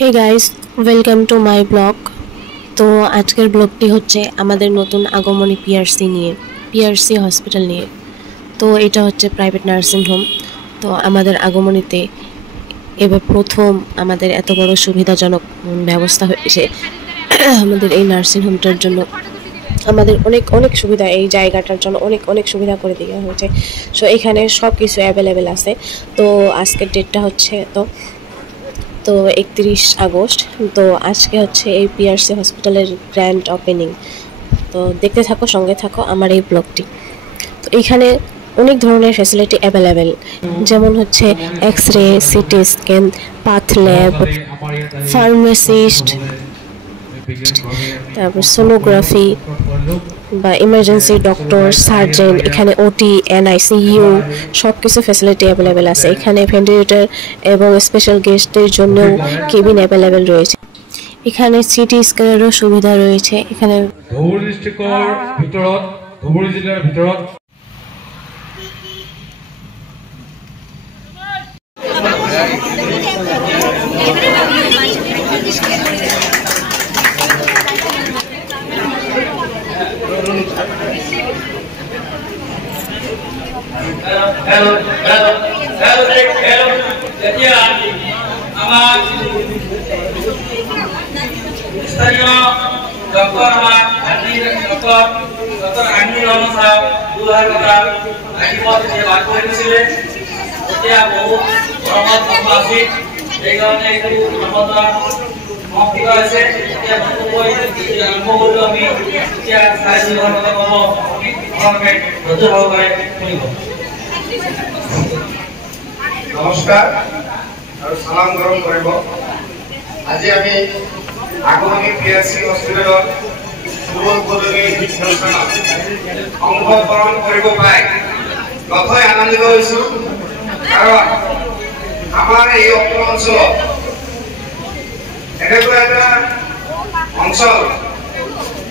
Hey guys, welcome to my blog. তো আজকের ব্লগটি হচ্ছে আমাদের নতুন আগমনী পিআরসি হসপিটাল নিয়ে। তো এটা হচ্ছে প্রাইভেট নার্সিং হোম। তো আমাদের আগমনীতে এবার প্রথম আমাদের এত বড় সুবিধাজনক ব্যবস্থা হয়েছে আমাদের এই নার্সিং হোমটার জন্য। আমাদের অনেক অনেক সুবিধা, এই জায়গাটার জন্য অনেক অনেক সুবিধা করে দেওয়া হয়েছে। সো এখানে সব কিছু অ্যাভেলেবেল আছে। তো আজকের ডেটটা হচ্ছে তো 31 আগস্ট। তো আজকে হচ্ছে এই পিআরসি হসপিটালের গ্র্যান্ড ওপেনিং। তো দেখতে থাকো, সঙ্গে থাকো আমার এই ব্লগটি। তো এইখানে অনেক ধরনের ফ্যাসিলিটি অ্যাভেলেবেল, যেমন হচ্ছে X ray, CT scan, path lab, pharmacist, তারপর সোনোগ্রাফি বা ইমার্জেন্সি ডক্টর, সার্জন, এখানে ওটি, এনআইসিইউ সব কিছু ফ্যাসিলিটি অ্যাভেলেবেল আছে। এখানে ভেন্টিলেটর এবং স্পেশাল গেস্টদের জন্য কেবিন অ্যাভেলেবেল রয়েছে। এখানে সিটি স্ক্যানেরও সুবিধা রয়েছে। এখানে ধুবুৰী ডিষ্ট্ৰিক্টৰ ভিতৰত, ধুবুৰী জিলাৰ ভিতৰত আমাৰ স্থানীয় ডক্টৰ ডক্টৰ আনিল ৰহমান সাহেব 2000 আইনপথ যে বাৰ কৰে দিয়েছিলেন, এতিয়া বহুত গৰমত বন্ধ আছিল, সেইকাৰণে এইটো বন্ধ সমাপ্ত হৈছে। এতিয়া নতুনকৈ আৰম্ভ কৰিলোঁ আমি। এতিয়া 4:30 ঘণ্টা হ'ব, আপোনালোকে ধৈৰ্য সহকাৰে শুনিব। নমস্কাৰ আৰু সালাম গ্ৰহণ কৰিব। আজি আমি আগমনী পিআৰচি হস্পিটেলৰ শুভ উদ্বোধনী অনুষ্ঠানত অংশগ্ৰহণ কৰিব পাই নথৈ আনন্দিত হৈছোঁ। কাৰণ আমাৰ এই অসম অঞ্চলত এনেকুৱা এটা অঞ্চল,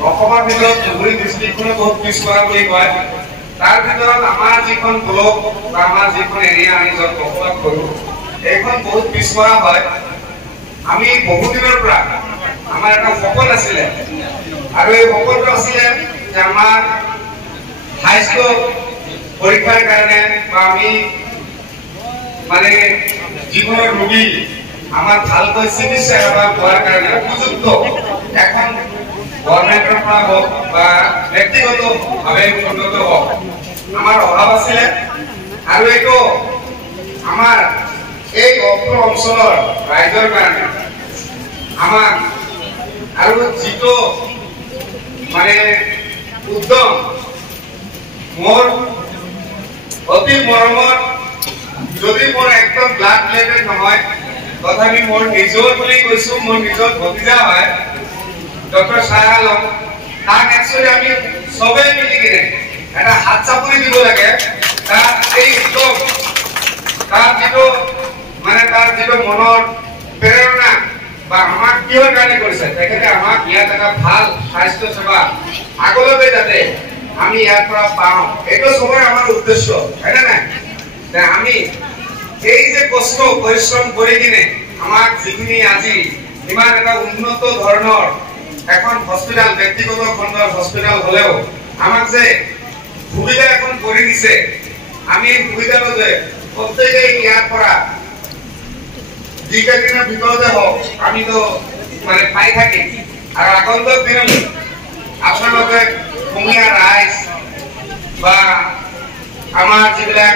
অসমৰ ভিতৰত ধুবুৰী ডিষ্ট্ৰিক্টখনে বহুত পিছপৰা বুলি কয়। তাৰ ভিতৰত আমাৰ যিখন ব্লক বা আমাৰ যিখন এৰিয়া আমি য'ত বসবাস কৰোঁ, এইখন বহুত পিছপৰা হয়। আমি বহুদিনৰ পৰা আমাৰ এটা সপোন আছিলে, আৰু এই সপোনটো আছিলে যে আমাৰ হাইস্কুল পৰীক্ষাৰ কাৰণে বা আমি মানে যিকোনো ৰোগী আমাৰ ভালকৈ চিকিৎসা সেৱা পোৱাৰ কাৰণে উপযুক্ত এখন গভৰ্ণমেণ্টৰ পৰা হওক বা ব্যক্তিগতভাৱে উন্নত হওক আমাৰ অভাৱ আছিলে। আৰু এইটো আমাৰ এই অসম অঞ্চলৰ ৰাইজৰ কাৰণে আমাক আৰু যিটো মানে উদ্যম মোৰ অতি মৰমৰ, যদি মোৰ একদম ব্লাড ৰিলেটেড নহয় তথাপি মোৰ নিজৰ বুলি কৈছোঁ, মোৰ নিজৰ ভতিজা হয় ডক্টৰ ছায়া আলম। তাক একচুৱেলি আমি চবেই মিলি কিনে এটা হাত চাপৰি দিব লাগে। তাৰ এই উদ্যম, তাৰ যিটো মনৰ প্ৰেৰণা বা আমাক কিহৰ কাৰণে কৰিছে, তেখেতে আমাক ইয়াত এটা ভাল স্বাস্থ্য সেৱা আগলৈকে যাতে আমি ইয়াৰ পৰা পাওঁ, এইটো চবৰে আমাৰ উদ্দেশ্য, হয়নে নাই? আমি এই যে কষ্ট পৰিশ্ৰম কৰি কিনে আমাক যিখিনি আজি ইমান এটা উন্নত ধৰণৰ এখন হস্পিটাল, ব্যক্তিগত খণ্ডৰ হস্পিটাল হলেও আমাক যে সুবিধা এখন কৰি দিছে, আমি সুবিধাটো যে প্ৰত্যেকে ইয়াৰ পৰা যিকেইদিনৰ ভিতৰতে হওক আমিতো মানে পাই থাকিম। আৰু আগন্তুক দিনত আপোনালোকে সমূহীয়া ৰাইজ বা আমাৰ যিবিলাক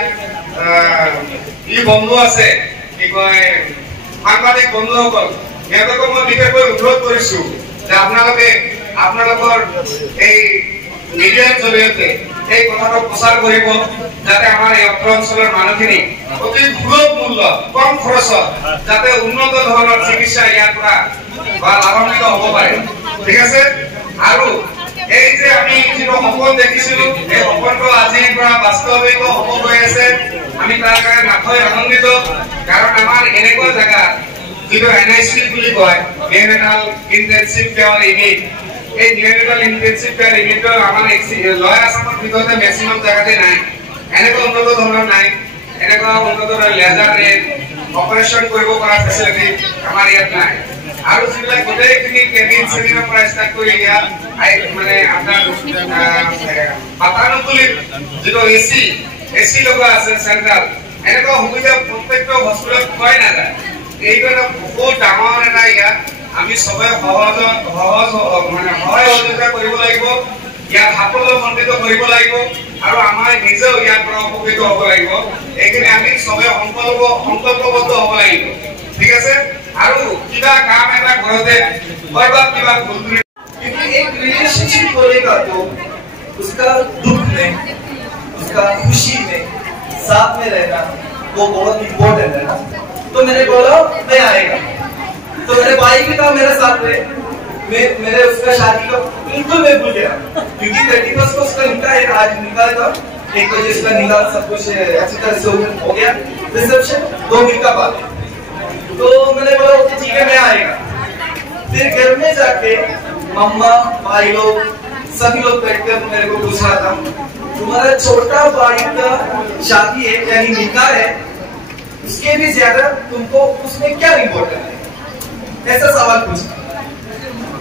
বন্ধু আছে, কি কয় সাংবাদিক বন্ধুসকল, সিহঁতকো মই বিশেষকৈ অনুৰোধ কৰিছো যে আপোনালোকৰ এই মিডিয়াৰ জৰিয়তে এই কথাটো প্ৰচাৰ কৰিব, যাতে আমাৰ এই অত্ৰ অঞ্চলৰ মানুহখিনি অতি সুলভ মূল্য, কম খৰচত যাতে উন্নত ধৰণৰ চিকিৎসা ইয়াৰ পৰা বা লাভান্বিত হ'ব পাৰে। ঠিক আছে? আৰু এই যে আমি যিটো সপোন দেখিছিলো, এই সপোনটো আজিৰ পৰা বাস্তৱায়িত হ'ব গৈ আছে। আমি তাৰ কাৰণে নথৈ আনন্দিত। কাৰণ আমাৰ এনেকুৱা জেগা যিটো এনআইচি বুলি কয়, নিউনেটাল ইনটেনসিভ কেয়াৰ ইউনিট, এই নিউনেটাল ইনটেনসিভ কেয়াৰ ইউনিটৰ আমাৰ লয়াৰ আসামৰ ভিতৰতে মেক্সিমাম জেগাতে নাই, এনেকুৱা উন্নত ধৰণৰ নাই। এনেকুৱা উন্নত লেজাৰ অপাৰেশ্যন কৰিব পৰা ফেচিলিটি আমাৰ ইয়াত নাই। আৰু যিবিলাক গোটেইখিনি কেবিন চেবিনৰ পৰা ষ্টাৰ্ট কৰি দিয়া মানে আপোনাৰ বাতানুকুলিত যিটো এচি লগা আছে চেণ্ট্ৰেল এনেকুৱা সুবিধা প্ৰত্যেকটো হস্পিটেলত পোৱাই নাযায়। এইটো এটা বহুত ডাঙৰ এটা ইয়াত আমি সবে সহজ মানে সহায় সহযোগিতা কৰিব লাগিব, ইয়াত সাফল্যমণ্ডিত কৰিব লাগিব আৰু আমাৰ নিজেও ইয়াৰ পৰা উপকৃত হ'ব লাগিব। এইখিনি আমি সবে সংকল্পবদ্ধ হ'ব লাগিব, ঠিক আছে। আৰু কিবা কাম এটা ঘৰতে হয়তো কিবা ভুল क्योंकि एक रिलेशनशिप बोलेगा तो उसका दुख में, उसका खुशी में साथ में रहना वो बहुत इम्पोर्टेंट है ना। तो मैंने बोला मैं आएगा, तो मेरे भाई भी था मेरे साथ में। मेरे उसका शादी का बिल्कुल मैं भूल गया, क्योंकि 31 को उसका निकाह है, आज निकाह था 1 बजे उसका निकाह सब कुछ अच्छी तरह से हो गया, रिसेप्शन 2 वीक का बाद। तो मैंने बोला ठीक है मैं आएगा। फिर घर में जाके मम्मा भाई लोग सभी लोग बैठकर मेरे को पूछ रहा था तुम्हारा छोटा भाई का शादी है यानी निकाह है, उसके भी ज्यादा तुमको उसमें क्या इम्पोर्टेंट है, ऐसा सवाल पूछा।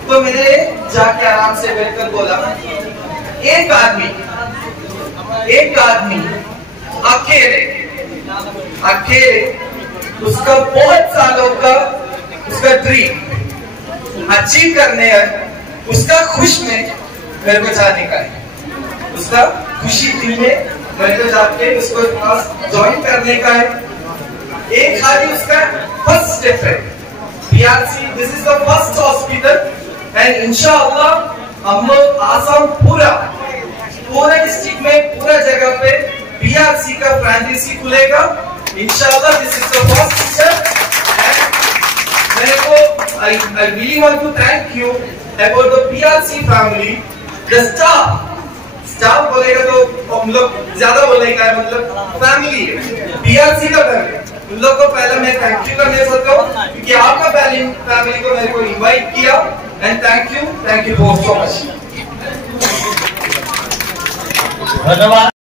तो मैंने जाके आराम से बैठकर बोला एक आदमी अकेले उसका बहुत सालों का उसका ड्रीम अचीव करने है, उसका खुश में मेरे को जाने का है, उसका खुशी दिल में मेरे को जाके उसको पास ज्वाइन करने का है। एक खाली उसका फर्स्ट स्टेप है PRC, this is the first hospital and इंशाअल्लाह हम लोग आसाम पूरा डिस्ट्रिक्ट में पूरा जगह पे PRC का फ्रेंचाइजी खुलेगा इंशाअल्लाह। This is the first step. मेरे को I really want to thank you about the PRC family, the staff बोलेगा तो हम लोग ज्यादा बोलने का है, मतलब फैमिली है PRC का फैमिली। उन लोग को पहले मैं थैंक यू करना चाहता हूँ क्योंकि आपका फैमिली को मेरे को इनवाइट किया and thank you so much. धन्यवाद।